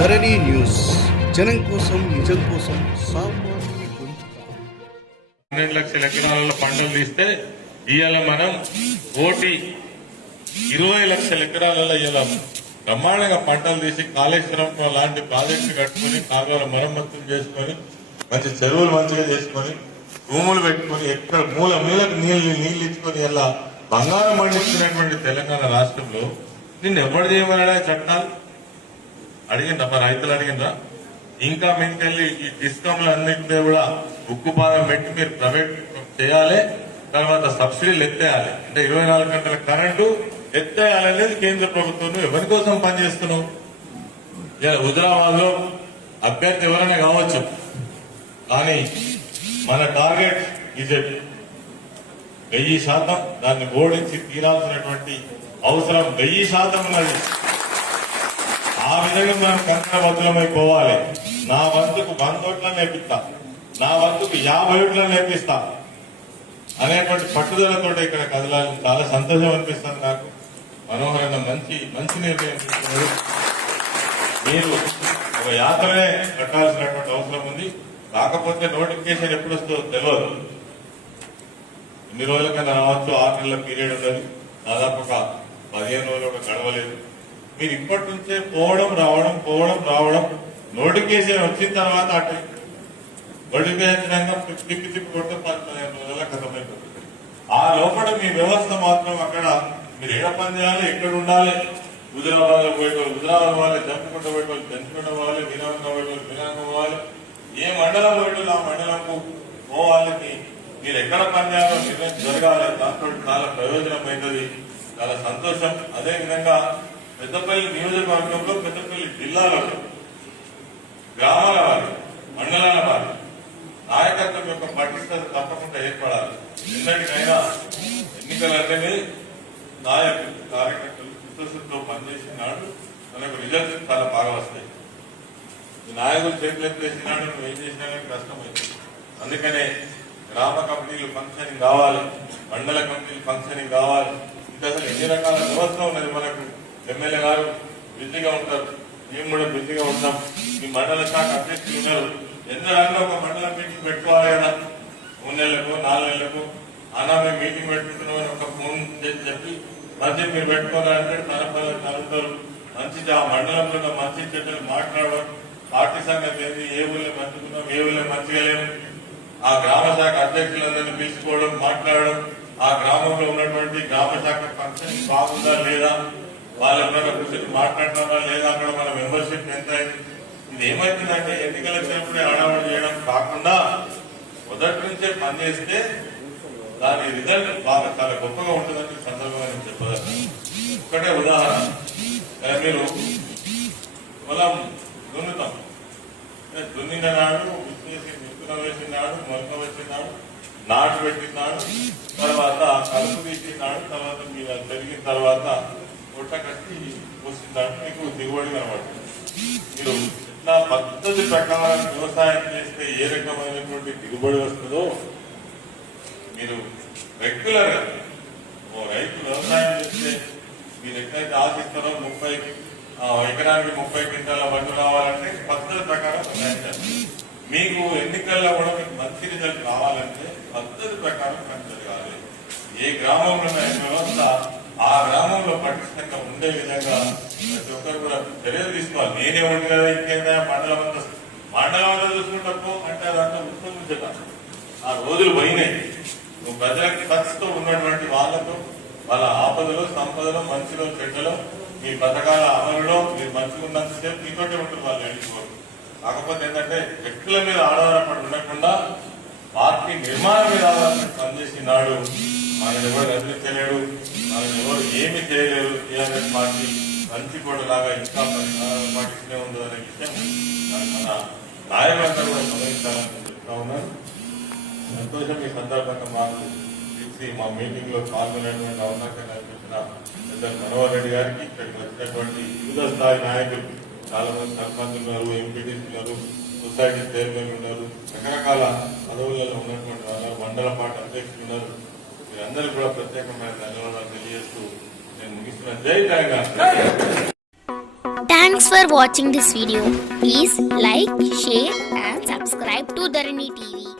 ధరణి news జనం కోసం నిజం కోసం సామాన్య గొంతుక. 12 లక్షల ఎకరాల పంటలు తీస్తే ఇవాళ మనం కోటి 20 లక్షల ఎకరాలలో ఇలా బ్రహ్మాండంగా పంటలు తీసి కాళేశ్వరం లాంటి ప్రాజెక్టులు కట్టుకుని కాలువల మరమ్మతులు చేసుకుని మంచి చెరువులు మంచిగా చేసుకుని భూములు పెట్టుకుని ఎక్కడ మూలకు నీళ్లు ఇచ్చుకొని ఇలా బంగారం పండించినటువంటి తెలంగాణ రాష్ట్రంలో నిన్ను ఎవరు చేయమన్నా చట్టాలు అడిగిందా? మరి రైతులు అడిగిందా? ఇంకా మీకెళ్ళి ఈ డిస్కమ్లు అన్నింటినీ కూడా ఉక్కుపాదం పెట్టి మీరు ప్రైవేట్ చేయాలి, తర్వాత సబ్సిడీలు ఎత్తేయాలి, అంటే 24 గంటల కరెంటు ఎత్తేయాలనేది కేంద్ర ప్రభుత్వం. ఎవరి కోసం పనిచేస్తున్నావు? హుజరాబాద్ లో అభ్యర్థి ఎవరైనా కావచ్చు, కానీ మన టార్గెట్ బీజేపీ 1000% దాన్ని ఓడించి తీరాల్సినటువంటి అవసరం 1000% ఉన్నది. ఆ విధంగా మనం కంకణబద్ధులమైపోవాలి. నా వంతుకు 100 ఓట్లను నేర్పిస్తా, నా వంతుకు 50 ఓట్లను నేర్పిస్తా అనేటువంటి పట్టుదలతో ఇక్కడ కదలాలి. చాలా సంతోషం అనిపిస్తుంది నాకు. మనోహరన్న మంచి నిర్ణయం తీసుకున్నారు. మీరు ఒక యాత్రనే కట్టాల్సినటువంటి అవసరం ఉంది. కాకపోతే నోటిఫికేషన్ ఎప్పుడు వస్తుందో తెలియదు. ఎన్ని రోజులకైనా రావచ్చు, 6 నెలల పీరియడ్ ఉన్నది. దాదాపు ఒక 15 రోజులు కూడా గడవలేదు. మీరు ఇప్పటి నుంచే పోవడం రావడం నోటిఫికేషన్ వచ్చిన తర్వాత అటు నోటిఫికేషన్ తిప్పి కొడితే 15 రోజుల కథమైపోతుంది. ఆ లోపల మీ వ్యవస్థ మాత్రం అక్కడ మీరు ఏడ పని చేయాలి, ఎక్కడ ఉండాలి, హుజరాబాద్ లో పోయేటోళ్ళు హుజరాబాద్ పోవాలి, జంపుకుంట పోయేటోళ్ళు జంపుకుంట పోవాలి, వినాయక పోయేటోళ్ళు వినాయక పోవాలి, ఏ మండలం పోయేటోళ్ళు ఆ మండలంకు పోవాలి. మీరు ఎక్కడ పని చేయాలో నిర్ణయం జరగాలి. దాంట్లో చాలా ప్రయోజనం అవుతుంది. చాలా సంతోషం. అదేవిధంగా పెద్దపల్లి నియోజకవర్గంలో, పెద్దపల్లి జిల్లాలో గ్రామాల వారి, మండలాల వారి నాయకత్వం యొక్క పటిష్టత తప్పకుండా ఏర్పడాలి. ఎన్నటికైనా ఎన్నికలంటేనే నాయకులు, కార్యకర్తలు చిత్తశుద్ధితో పనిచేసినాడు మనకు రిజల్ట్స్ చాలా బాగా వస్తాయి. నాయకులు చేతులు ఎత్తేసినాడు, నువ్వు ఏం చేసినా కష్టమవుతుంది. అందుకనే గ్రామ కమిటీలు ఫంక్షనింగ్ కావాలి, మండల కమిటీలు ఫంక్షనింగ్ కావాలి. ఇంకా అసలు ఎన్ని రకాల వ్యవస్థ ఉన్నది మనకు. ఎమ్మెల్యే గారు బిజీగా ఉంటారు, మేము కూడా బిజీగా ఉంటాం. మీ మండల శాఖ అధ్యక్షులు ఉన్నారు. ఎంతగానో ఒక మండల మీటింగ్ పెట్టుకోవాలి కదా, 3 నెలలకు 4 నెలలకు. అన్నా మేము మీటింగ్ పెట్టుకుంటున్నామని ఒక ఫోన్ చేసి చెప్పి మంచి మీరు పెట్టుకోవాలంటే తరపుతారు. మంచి ఆ మండలంలో మంచి చెడ్డలు మాట్లాడడం, పార్టీ సంగతి ఏంది, ఏ ఊళ్ళో మంచుకున్నాం, ఏ ఊళ్ళో మంచిగా లేము, ఆ గ్రామ శాఖ అధ్యక్షులందరినీ పిలుచుకోవడం, మాట్లాడడం, ఆ గ్రామంలో ఉన్నటువంటి గ్రామ శాఖ ఫంక్షన్ బాగుందా లేదా, వాళ్ళ కూర్చొని మాట్లాడుతున్నారా లేదా, అక్కడ మన మెంబర్షిప్ ఎంత అయింది. ఇది ఏమవుతుందంటే ఎన్నికల వచ్చినప్పుడే హడావుడి చేయడం కాకుండా మొదటి నుంచే పనిచేస్తే దాని రిజల్ట్ బాగా చాలా గొప్పగా ఉంటుందని సందర్భంగా నేను చెప్పగలను. ఒకటే ఉదాహరణ, మీరు పొలం దున్నుతాం, దున్నిన నాడు విత్తనం వేసినాడు, మొలక వేసినాడు, నాటు పెట్టినాడు, తర్వాత కలుపు తీసినాడు, తర్వాత మీరు పెరిగిన తర్వాత పొట్ట కట్టి పోసినాడు, మీకు దిగుబడి కనబడుతుంది. మీరు ఇట్లా పద్ధతి ప్రకారం వ్యవసాయం చేస్తే ఏ రకమైనటువంటి దిగుబడి వస్తుందో మీరు రెగ్యులర్ గా రైతు వ్యవసాయం చేస్తే మీరు ఎక్కడైతే ఆశిస్తారో 30 ఎకరానికి 30 క్వింటాల వడ్డు రావాలంటే పద్ధతి ప్రకారం వ్యవసాయం. మీకు ఎన్నికల్లో కూడా మీకు మంచి రిజల్ట్ రావాలంటే పద్ధతి ప్రకారం పని జరగాలి. ఏ గ్రామంలో వ్యవస్థ ఆ గ్రామంలో పటిష్టంగా ఉండే విధంగా ప్రతి ఒక్కరు కూడా చర్యలు తీసుకోవాలి. నేనే ఉండి కదా ఇంకేందా మండలం చూసుకుంటూ అంటే అదంతా ఉత్పత్తించట ఆ రోజులు పోయినాయి. నువ్వు ప్రజలకు ఖర్చుతో ఉన్నటువంటి వాళ్ళతో వాళ్ళ ఆపదలో, సంపదలో, మంచిలో, చెడ్డలో, మీ పథకాల అమలులో మీరు మంచిగా ఉన్నంతసేపు మీతోటే ఉంటుంది వాళ్ళు వెళ్ళిపోరు. కాకపోతే ఏంటంటే వ్యక్తుల మీద ఆధారపడి ఉండకుండా పార్టీ నిర్మాణం మీద ఆధారపడి పనిచేసి నాడు మనల్ని ఎవరు ఎదిరించలేడు, మనల్ని ఎవరు ఏమి చేయలేరు. టీఆర్ఎస్ పార్టీ మంచి లాగా ఇంకా పాటిస్తూనే ఉంది అనే విషయం మన నాయకులంతా కూడా గమనించాలని చెప్తా ఉన్నారు. సంతోషం. ఈ సందర్భంగా మాకు తెలిసి మా మీటింగ్ లో పాల్గొనేటువంటి అవకాశం కల్పించిన పెద్దలు మనోహర్ రెడ్డి గారికి, ఇక్కడికి వచ్చినటువంటి వివిధ స్థాయి నాయకులు, చాలా మంది సర్పంచ్ ఉన్నారు, ఎంపీటీసీ ఉన్నారు, సొసైటీ చైర్మన్ ఉన్నారు, రకరకాల పదవులలో ఉన్నటువంటి వాళ్ళు, మండల పార్టీ అధ్యక్షులు ఉన్నారు. మీరందరూ కూడా ప్రత్యేకమైన ధన్యవాదాలు తెలియజేస్తూ నేను ముగిస్తున్న. జై Telangana. Thanks for watching this video. Please like, share and subscribe to Dharani TV.